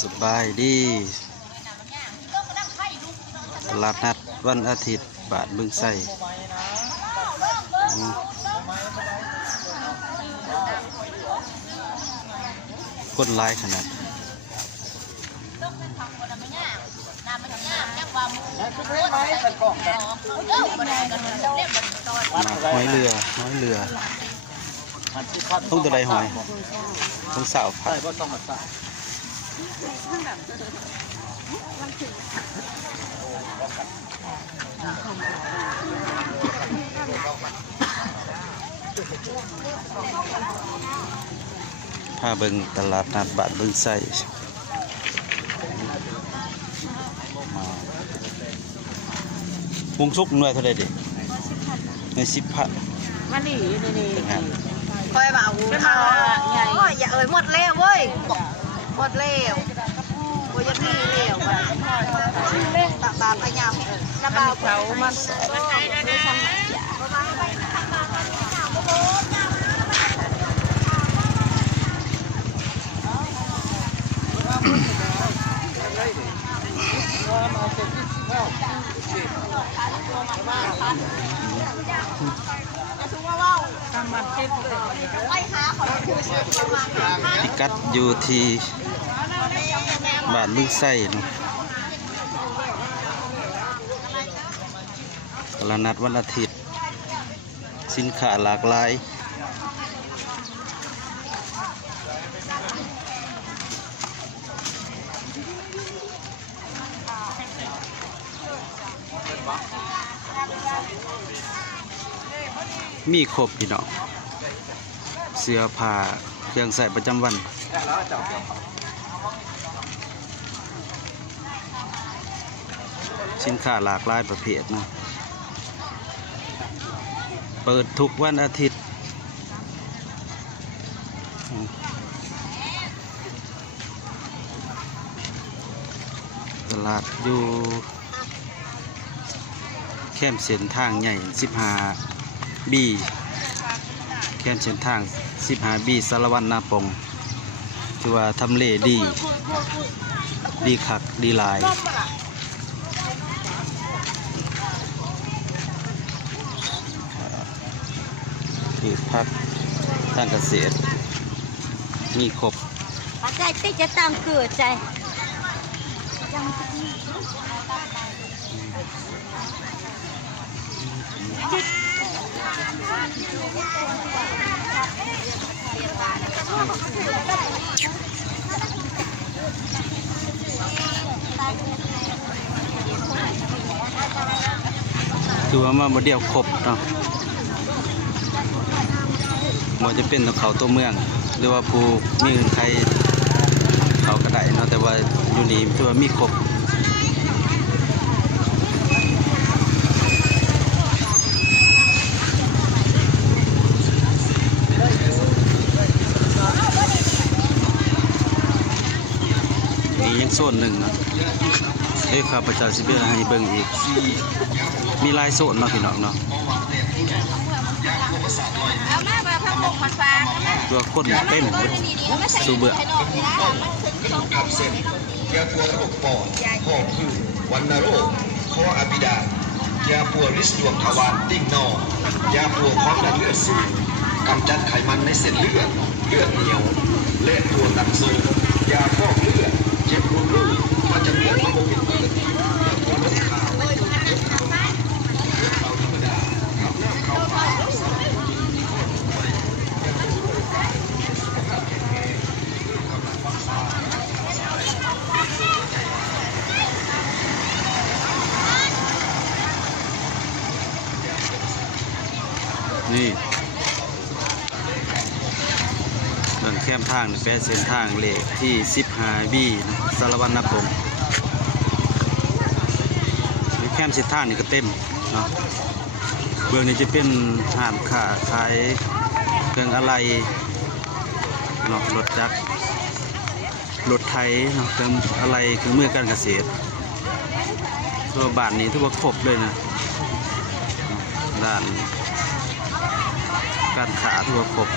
สบายดีตลาดนัดวันอาทิตย์บาทบึงไส่คนหลายขนาดหอยเรือต้องตัวใดหอยต้องสาวผัดพาเบิ่งตลาดนัดบ้านบึงไส่ปุงชุกหน่วยเท่าไรดิใน10,000มันนี่นี่คอยว่าอย่าหมดแล้วเว้ยหมดแล้วโอ้ยยังมีแล้วตาขยำน้ำเบาเขามันพิกัดอยู่ที่บ้านบึงไส่เนาะตลาดนัดวันอาทิตย์สินค้าหลากหลายมีครบพี่น้องเสื้อผ้าเครื่องใส่ประจำวันสินค้าหลากหลายประเภทนะเปิดทุกวันอาทิตย์ตลาดอยู่แคมป์เส้นทางใหญ่15 บีแคมป์เส้นทาง15 บีสารวัตรนาปงถือว่าทำเลดีคักดีหลายพืชผักทางเกษตรมีครบใจที่จะตั้งเกิดใจถือว่ามาเดียวครบเนาะมันจะเป็นเขาตัวเมืองหรือว่าภูมีเงินใครเขาก็ได้เนาะแต่ว่าอยู่นี่ถือว่ามีครบนี่ยังโซนหนึ่งนะเฮ้ยข้าพเจ้าสิเบี้ยให้เบิ่งอีกมีลายโซนเนาะพี่น้องเนาะตัวคนเต็มหมดสูเบื่อขับเส้นยาปัวระบบปอดหอบหืดวันนโรคข้ออบิดายาปัวริสดวงทวารติ้งนอยาปัวความดันเลือดสูงกำจัดไขมันในเส้นเลือดเหนียวเละตัวตับสูงยาฟอกเลือดเจ็บปวดรูมันจะเลือดมาบวมปกติยาปัวลดขาวเลือดขาวธรรมดาขับน้ำขาวฟ้านี่เดินแคมทางแปดเส้นทางเลขที่15 บีสารวัตรนาปงแคมเส้นทางนี่ก็เต็มเนาะเบื้องนี้จะเป็นห้างค้าขายเครื่องอะไรเนาะรถจักรรถไถเนาะเครื่องอะไรเครื่องมือการเกษตรตัวบ้านนี้ถือว่าครบเลยนะด้าน การขาทั่วครบ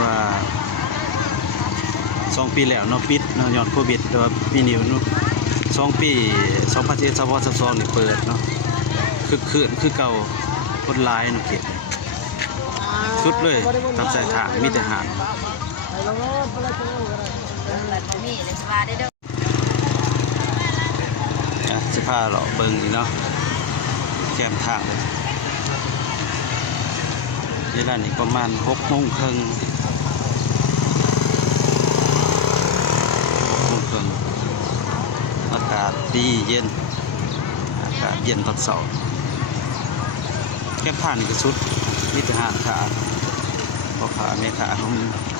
ว่า 2 ปีแล้วเนาะปิดเนาะย้อนโควิดแต่ว่าปีนี้เนาะ2 ปี2022นี่เปิดเนาะคือเก่าคนหลายเนาะเขตสุดเลยตามสายทางมีแต่หาด นี่เลยสบายได้เด้อ สิพาเราเบิ่งอีกเนาะแคมทางเลยเวลานี้ประมาณ6:30 อากาศดีเย็นอากาศเย็นตอนเช้าแคมทางนี่ก็สุดมีแต่หาดขาพ่อค้าแม่ค้าเขา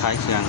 ขายเครื่อง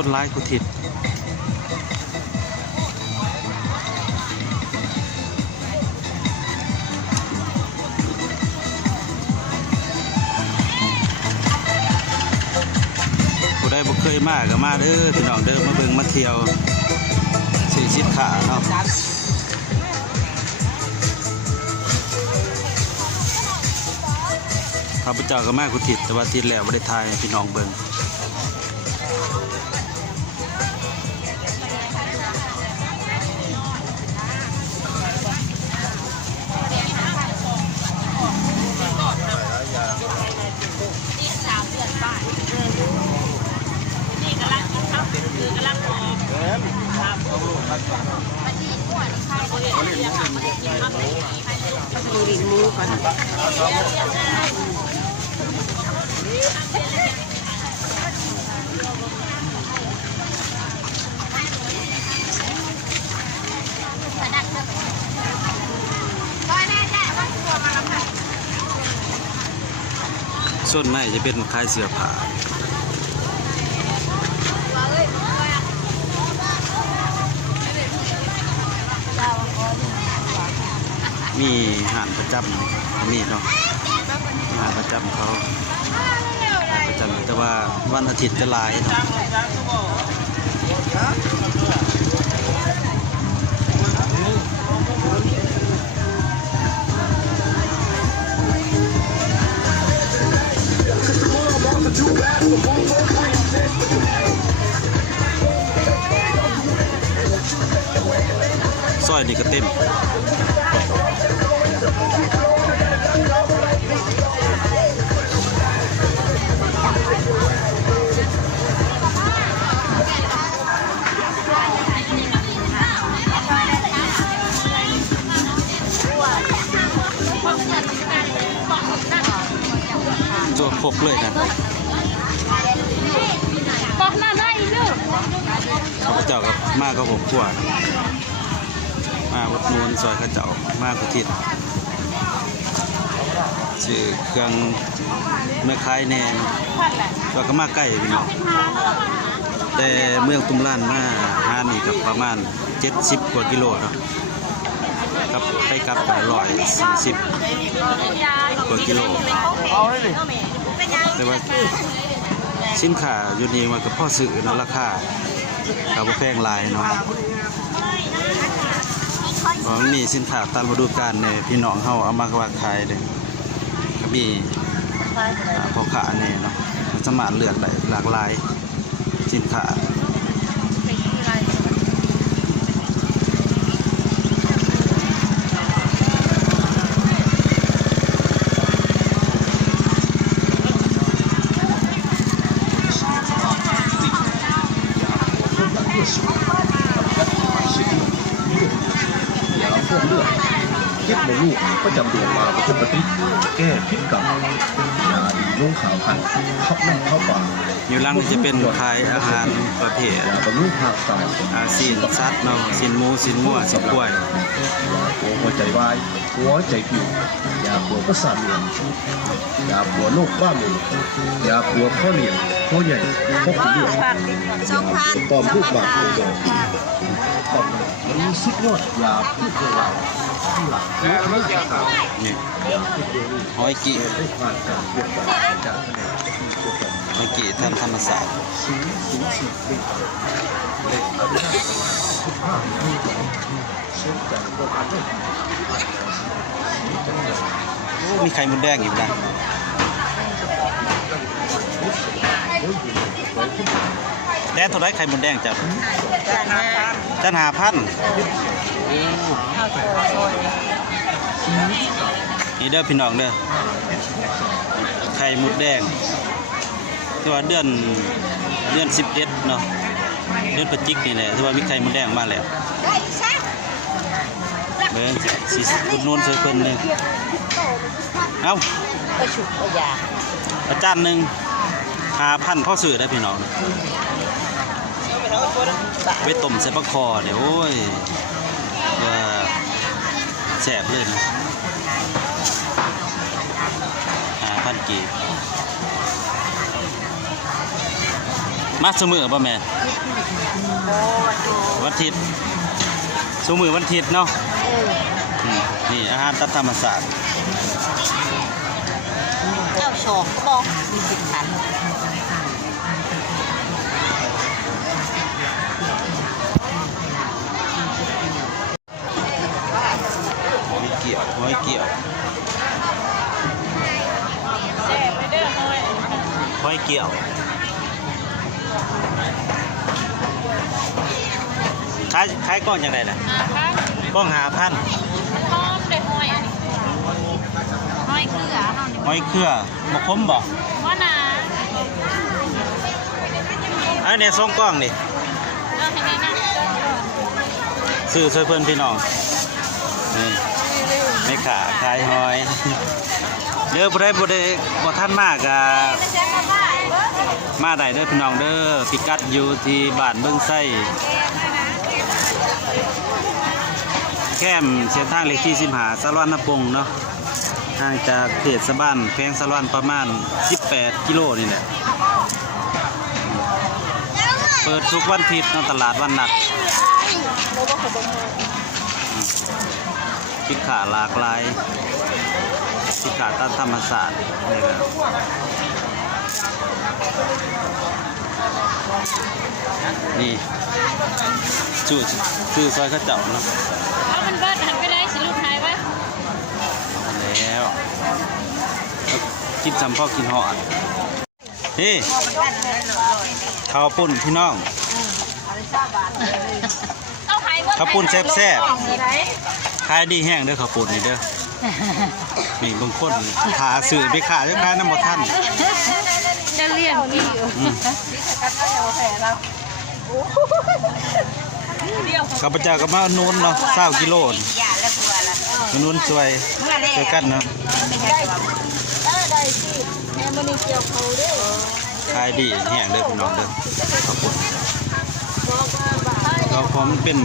คนร้ายกูทิดผู้ใดบ่เคยมาก็มาเด้อพี่น้องเด้อมาเบิ่งมาเที่ยวซื้อสินค้าเนาะข้าพเจ้าก็มากูทิดแต่ว่าทิดแล้วบ่ได้ถ่ายให้พี่น้องเบิ่งส่วนในจะเป็นขายเสื้อผ้ามีห้างประจำมีเนาะห้างประจำเขาห้างประจำแต่ว่าวันอาทิตย์จะหลายเนาะซอยนี่ก็เต็มจวดครบเลยนะบอกหน้าได้อีกเด้อ ข้าพเจ้ากับมากับผมขั้วมาวัดนวลซอยข้าเจ้ามากระทิดชื่อเครื่องแม่ค้ายแนนก็มาใกล้พี่น้องแต่เมืองตุ้มล้านมาหานี่กับประมาณ70 กว่ากิโลเนาะกับไปกลับ140 กว่ากิโลแต่ว่าสินค้าอยู่นี่มันก็พอซื้อเนาะราคาบ่แพงหลายเนาะเพราะมันมีสินค้าตามฤดูกาลเนี่ยพี่น้องเฮาเอามาวางขายเด้ก็มีพ่อค้าเนี่ยเนาะมันสามารถเลือกได้หลากหลายสินค้าเย็บในลูกก็จำตัวมาปกติแก้พิษกับยานุ่งขาวพันเข้าน้ำเข้าปาก อยู่หลังนี่จะเป็นขายอาหารประเภท ยาบำรุงภาคใต้ สินสัตว์เนาะสินหมูสินงัวสินกล้วย ยาปวดหัวใจวายหัวใจปิวยาปวดประสาทเหลี่ยมยาปวดโรคบ้าหมูยาปวดข้อเหลี่ยมข้อใหญ่ข้อขุ่นเลือด 2,000 ตอมลูกบาดตัวโดนตอมมันมีสุดยอดยาพิษของเราที่หลังและไม่ยาขาว นี่ ยาพิษเดียวนี้ หอยกี ได้ผ่านการเปลี่ยนแปลงจากแผนกที่ตัวกัน หอยกีทางธรรมศาสตร์ สูงสุดเล็กอนุญาตทุกภาคมีเช่นกันก็การได้ โอ้มีไข่มดแดงอีกนะแดงเท่าไรไข่มดแดงจ้ะจันหาพันนี่เด้อพี่น้องเด้อไข่มดแดงที่ว่าเดือน11เนาะเดือนพฤศจิกนี่แหละที่ว่ามีไข่มดแดงมาแล้วเบิ่งสิอุดหนุนช่วยเพิ่นเลยเอ้า ก็ฉุกก็ยา อาจารย์หนึ่ง5,000พ่อซื้อได้พี่น้องไว้ต้มใส่ปลาคอเดี๋ยวโอ้ยแสบเลยนะ5,000กีบมาสมือป่ะแม่วันอาทิตย์สมือวันอาทิตย์เนาะนี่อาหารตามธรรมศาสตร์ เจ้าชองก็บอก40 ขัน หอยเกี่ยวหอยเกี่ยวหอยเกี่ยวขายกล้องอย่างไรล่ะกล้อง5,000 หอมได้หอยอันนี้หอยเครือ หอยเครือมาคมบอก ว่านา อันนี้ส่งกล้องดิ เอาให้ได้นะ ซื้อช่วยเพื่อนพี่น้องนี่ไม่ขาขายหอยเด้อบ่ได้บ่ทันมากอะมาได้เด้อพี่น้องเด้อพิกัดอยู่ที่บ้านเบิ่งไส้แคมป์เส้นทางเลขที่15สะลวนนปงเนาะห่างจากเทศบาลแพงสะลวนประมาณ18กิโลนี่แหละเปิดทุกวันอาทิตย์เนาะตลาดวันนัดสินค้าหลากหลายสินค้าตามธรรมศาสตร์นี่แหละนี่ชื่อซอยข้าวเจ้าเนาะ เอามันเบิดหันไปได้สิลูกหายไว้ แล้วกินสำพ่อกินหอดนี่ข้าวปุ้นพี่น้อง เอาหายไว้ ข้าวปุ้นแซ่บๆขายดีแห้งเด้อข้าวปุ้นนี่เด้อมีบางคนขาสื่อไปขายจะขายน้ำบ่ทัน จะเลี้ยงกี่ ข้าพเจ้าก็มานุ่นเนาะ20กิโลน ยาและบัวละ นุ่นช่วยกันเนาะ ได้สิแม่มื้อนี้เกี่ยวเขาเด้อ ขายดีแห้งเด้อพี่น้องเด้อข้าวปุ้นก็พร้อมเป็น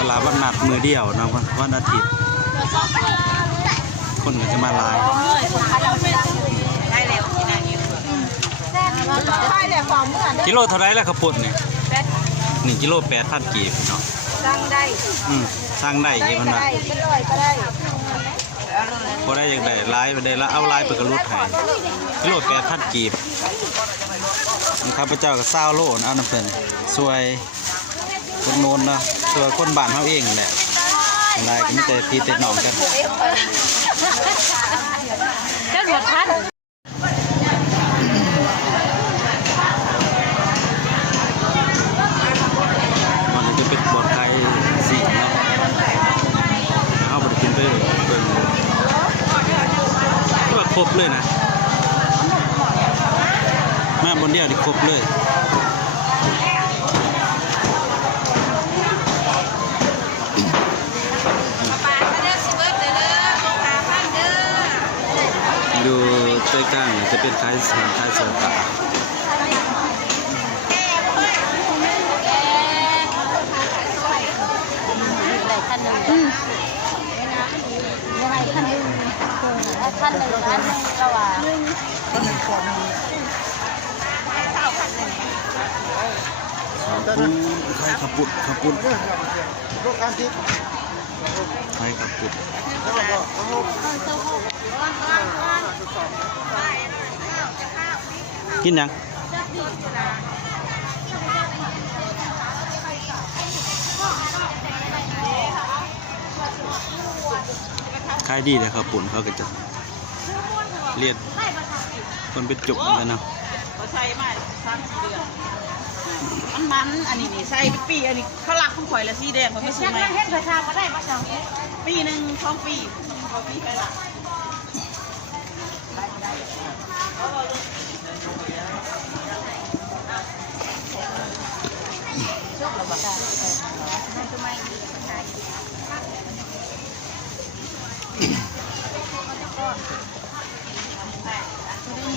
ตลาดวันนัดมือเดียวเนาะวันอาทิตย์คนก็จะมาหลาย ได้แล้วที่นั่นอยู่ได้แล้วความเมื่อ กิโลเท่าไรล่ะข้าวปุ้นนี่1กิโล8,000กีบเนาะ สั่งได้ สร้างได้กี่มันนะ เป็นร้อยก็ได้ พอได้อย่างไรลายไปได้ละเอาลายไปกระลุดให้กิโล8,000กีบข้าพเจ้าก็20โลนะเอาน้ำเพิ่นสวยคนโน้นเนาะสวยคนบ้านเฮาเองแหละลายก็มีแต่พี่แต่น้องกัน เจ้าหมดพัน มันจะเป็นบอนไทยสีเนาะเอาไปกินไปเบิ่งก็ครบเลยนะแม่บนเดียวที่ครบเลยอยู่ใจกลางจะเป็นข ายเสื้อผ้า คันหนึ่งคันหนึ่งอันหนึ่งระหว่าง ไข่ขับปุดไข่ขับปุดกินยังขายดีเลยครับปุ่นเขาก็จะเรียนคนเป็นจุกกันเนาะ ใส่มา3 เดือนมันอันนี้นี่ใส่เป็นปีอันนี้เขาลักของข่อยละสีแดงข่อยไม่ซื้อไหมเฮ็ดกระชาก็ได้มา2 ปีหนึ่ง2 ปี2 ปีไปละ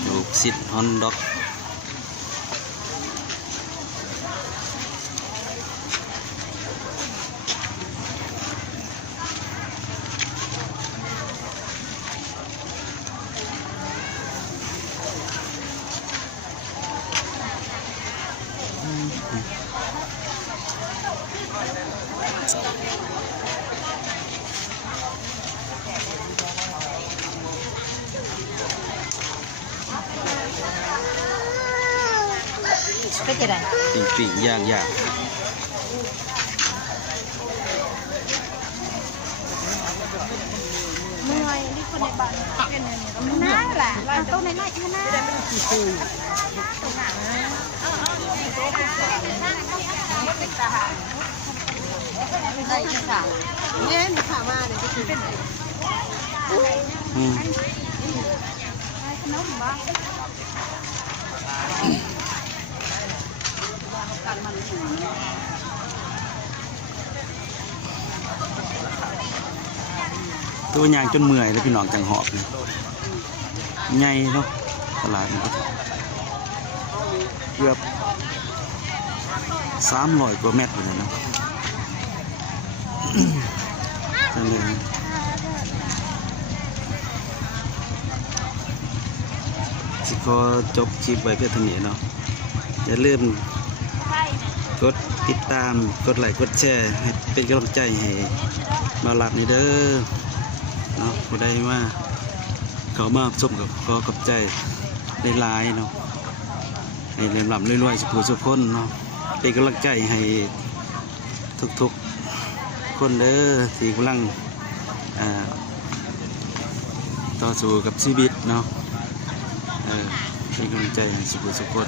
ลูกศิษย์ฮอนด็อกปิ้งย่างน่าแหละต้นน้อยๆน่าเนี่ยมีขามาเลยก็คือเป็นขนมบ้างตัวย่างจนเมื่อยแล้วพี่น้องจังหอบนี่ใหญ่เนาะตลาดนี่เกือบ300 กว่าเมตรเลยนะจังเลยสิขอจบคลิปไว้เพียงเท่านี้เนาะอย่าลืมกดติดตามกดไลค์กดแชร์ให้เป็นกำลังใจให้มาหลับนี่เด้อเนาะผู้ใดมาเขามาชมกับขอกับใจได้หลายเนาะให้เรียนหลับรวยๆสุขคนเนาะเป็นกำลังใจให้ทุกๆคนเด้อที่กำลังต่อสู้กับชีวิตเนาะเป็นกำลังใจให้สุขคน